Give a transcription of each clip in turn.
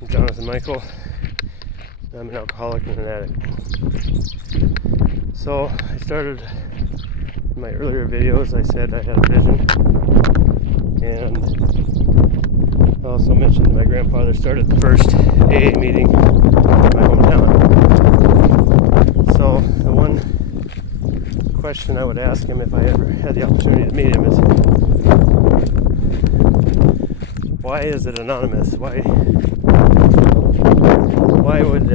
I'm Jonathan Michael. I'm an alcoholic and an addict. So I started in my earlier videos, I said I had a vision, and I also mentioned that my grandfather started the first AA meeting in my hometown. So the one question I would ask him if I ever had the opportunity to meet him is, why is it anonymous? Why would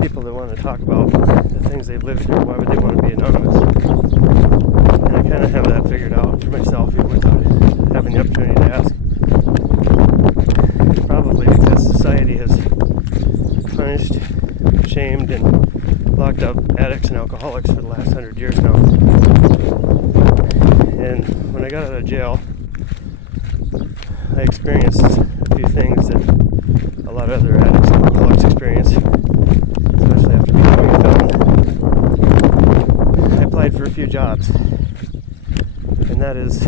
people that want to talk about the things they've lived through, why would they want to be anonymous? And I kind of have that figured out for myself, even without having the opportunity to ask. It's probably because society has punished, shamed, and locked up addicts and alcoholics for the last 100 years now. And when I got out of jail, I experienced a few things that a lot of other addicts and alcoholics experience, especially after becoming a felon. I applied for a few jobs, and that is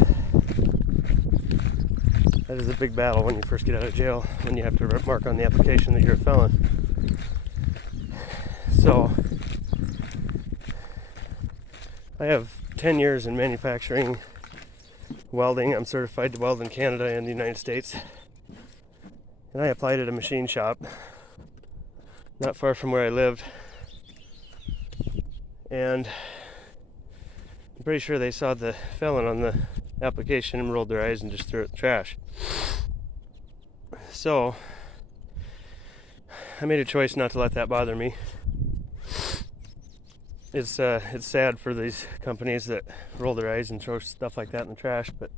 a big battle when you first get out of jail, when you have to mark on the application that you're a felon. So I have 10 years in manufacturing, welding. I'm certified to weld in Canada and the United States. And I applied at a machine shop not far from where I lived. And I'm pretty sure they saw the felon on the application and rolled their eyes and just threw it in the trash. So I made a choice not to let that bother me. It's sad for these companies that roll their eyes and throw stuff like that in the trash, but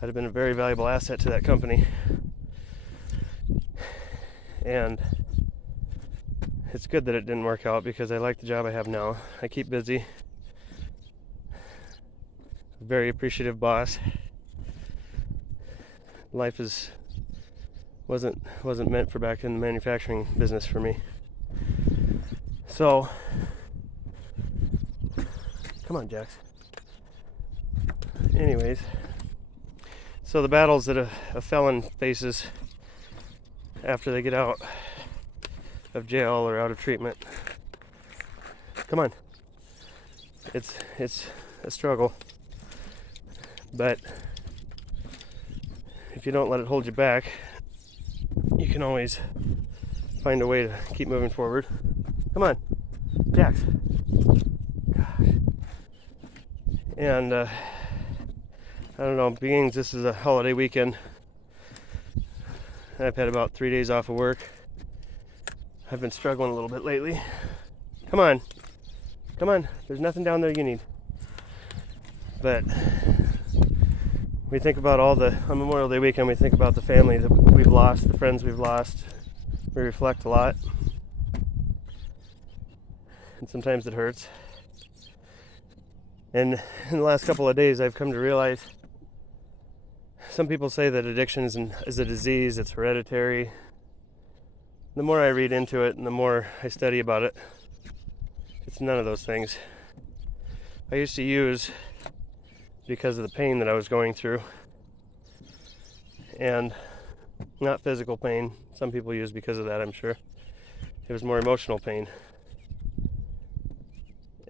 I'd have been a very valuable asset to that company. And it's good that it didn't work out, because I like the job I have now. I keep busy. Very appreciative boss. Life wasn't meant for back in the manufacturing business for me. So, come on, Jax. Anyways, so the battles that a felon faces after they get out of jail or out of treatment, come on, it's a struggle. But if you don't let it hold you back, you can always find a way to keep moving forward. Come on, Jax. Gosh. And I don't know, being this is a holiday weekend, I've had about 3 days off of work. I've been struggling a little bit lately. Come on, there's nothing down there you need. But we think about on Memorial Day weekend, we think about the family that we've lost, the friends we've lost. We reflect a lot. And sometimes it hurts. And in the last couple of days, I've come to realize, some people say that addiction is a disease, it's hereditary. The more I read into it and the more I study about it, it's none of those things. I used to use because of the pain that I was going through, and not physical pain. Some people use because of that, I'm sure. It was more emotional pain.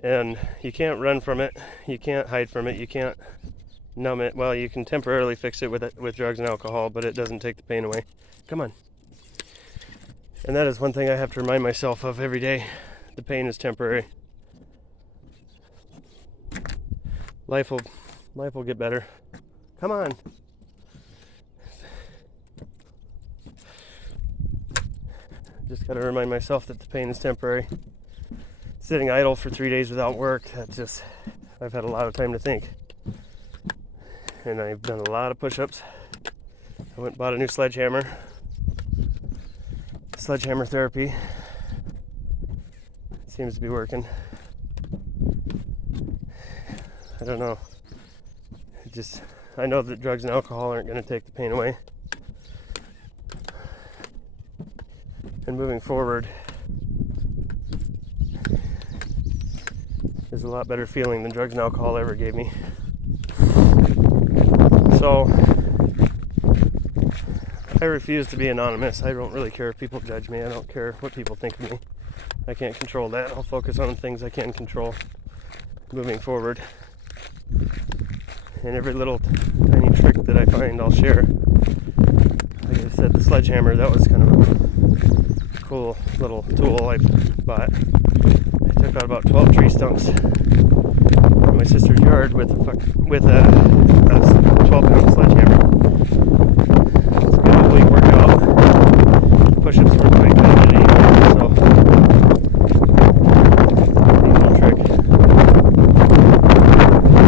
And you can't run from it, you can't hide from it, you can't numb it. Well, you can temporarily fix it with drugs and alcohol, but it doesn't take the pain away. Come on. And that is one thing I have to remind myself of every day. The pain is temporary. Life will get better. Come on. Just got to remind myself that the pain is temporary. Sitting idle for 3 days without work, I've had a lot of time to think. And I've done a lot of push-ups. I went and bought a new sledgehammer therapy. It seems to be working. I don't know. I know that drugs and alcohol aren't going to take the pain away. And moving forward is a lot better feeling than drugs and alcohol ever gave me. So I refuse to be anonymous. I don't really care if people judge me. I don't care what people think of me. I can't control that. I'll focus on things I can control moving forward. And every little tiny trick that I find, I'll share. Like I said, the sledgehammer, that was kind of a cool little tool I bought. I took out about 12 tree stumps from my sister's yard with a 12-pound sledgehammer.